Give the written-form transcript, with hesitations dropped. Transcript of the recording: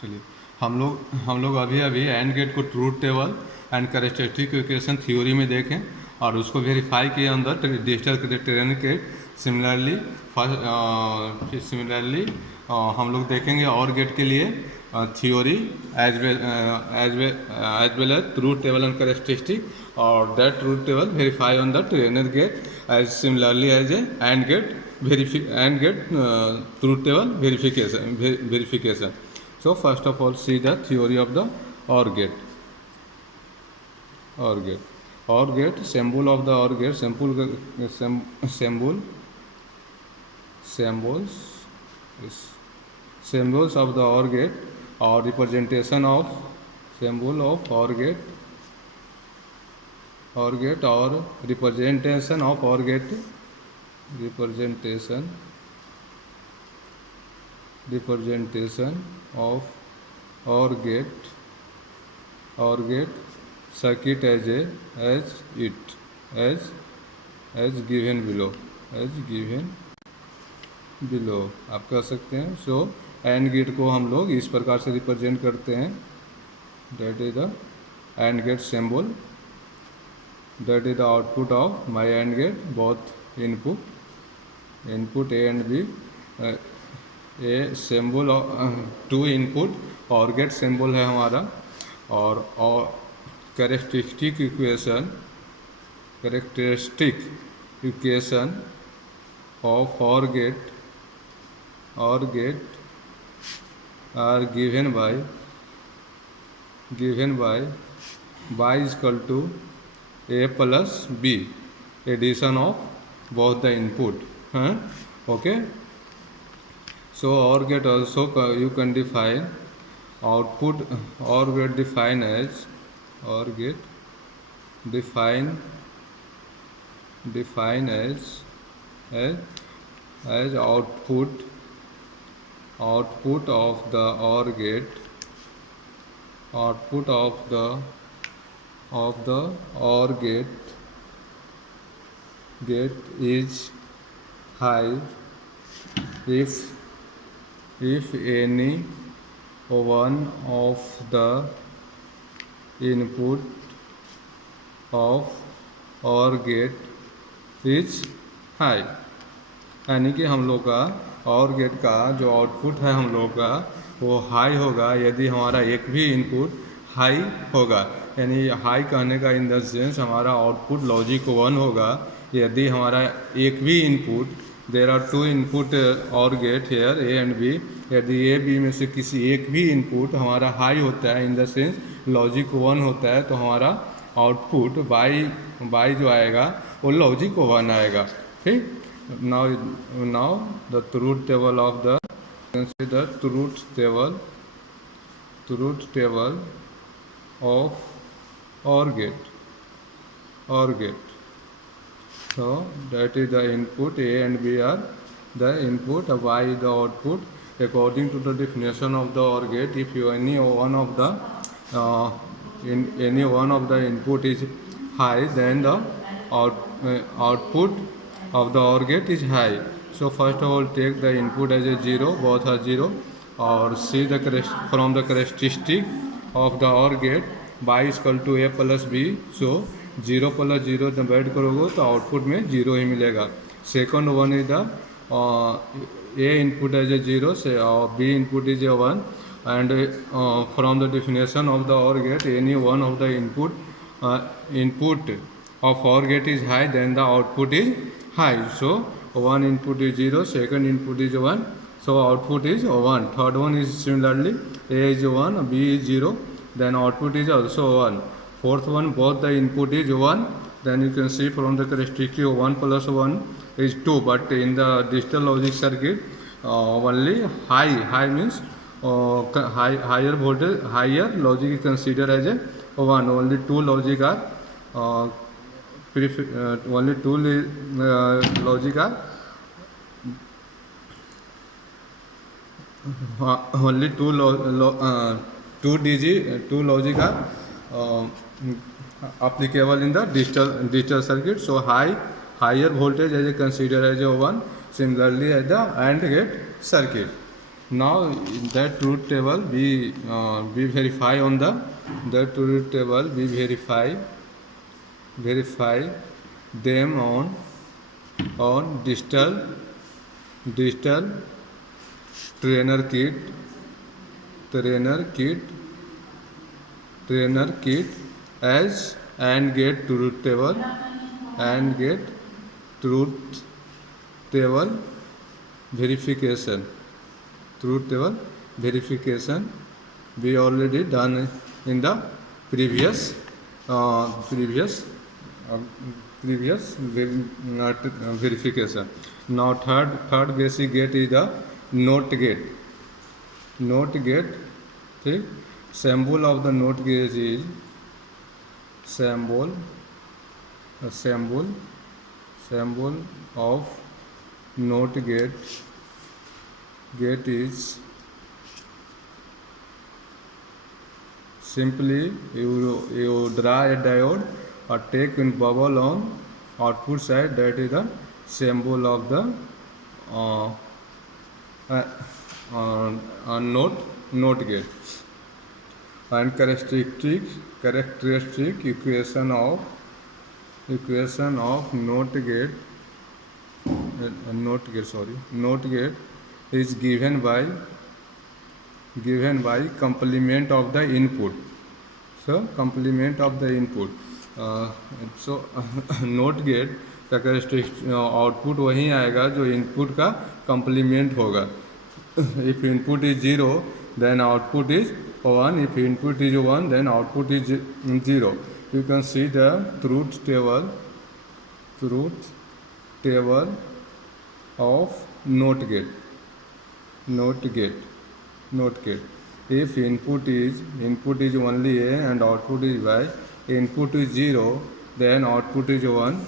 चलिए, हम लोग अभी अभी एंड गेट को truth table and characteristic equation theory में देखें और उसको वेरीफाई किए अंदर डिजिटल क्रिटेरियन के। सिमिलरली सिमिलरली हम लोग देखेंगे और गेट के लिए theory as well as truth table and characteristic और that truth table verify on the trainer gate as similarly as A and gate truth table verification. So first of all, see the theory of the OR gate. OR gate. OR gate, symbol of the OR gate, symbols of the OR gate or representation of symbol of OR gate or representation of OR gate, representation of OR gate circuit as given below आप कह सकते हैं। So and gate को हम लोग इस प्रकार से रिप्रेजेंट करते हैं। That is the and gate symbol, that is the output of my and gate, both input A and B, A symbol to input और गेट सिंबल है हमारा। और कैरेक्टरिस्टिक इक्वेशन ऑफ OR gate are given by y is equal to a plus b, addition of both the input. Okay, so OR gate also you can define output. OR gate define as as output of the OR gate, output of the OR gate is high if any one of the input of OR gate is high। यानी कि हम लोग का OR gate का जो output है हम लोग का वो हाई होगा यदि हमारा एक भी इनपुट हाई होगा। यानी हाई कहने का इन द सेंस हमारा आउटपुट लॉजिक 1 होगा यदि हमारा एक भी input, there are two input OR gate here A and B, यदि ए बी में से किसी एक भी इनपुट हमारा हाई होता है इन द सेंस लॉजिक 1 होता है तो हमारा आउटपुट बाई जो आएगा वो लॉजिक 1 आएगा। ठीक, now the truth table of the, consider truth table of OR gate. So that is the input, A and B are the input, Y is the output. According to the definition of the OR gate, if any one of the input is high, then the output of the OR gate is high. So first of all, take the input as a 0, both are 0, or see the from the characteristic of the OR gate, y is equal to a plus b. So 0 plus 0 जब add करोगे तो output में 0 ही मिलेगा। Second one is the a input as a 0, say b input is a 1, and from the definition of the OR gate, any one of the input of OR gate is high, then the output is high. So one input is 0, second input is 1, so output is 1. Third one is similarly, a is 1, b is 0, then output is also 1. Fourth one, both the input is 1, then you can see from the characteristic 1 plus 1 is 2, but in the digital logic circuit only high means higher voltage, higher logic is considered as a 1. Only two logic are logic are only two logic are applicable in the digital circuit. So higher voltage as a considered as a 1, similarly as the AND gate circuit. Now that truth table we verify on that truth table we verify them on digital trainer kit trainer kit trainer kit as and get truth table verification truth table verification we already done in the previous uh, previous uh, verification. Now third basic gate is the note gate ठीक symbol of the note gate is symbol a symbol of note gate is simply you draw a diode or take in bubble on output side. That is the symbol of the uh, note gate. And characteristic equation of note gate is given by complement of the input. So complement of the input. So NOT gate का characteristic output वही आएगा जो input का complement होगा. If input is 0 then output is 1. If input is 1 then output is 0. You can see the truth table of note gate. If input is only A and output is Y, input is 0 then output is 1,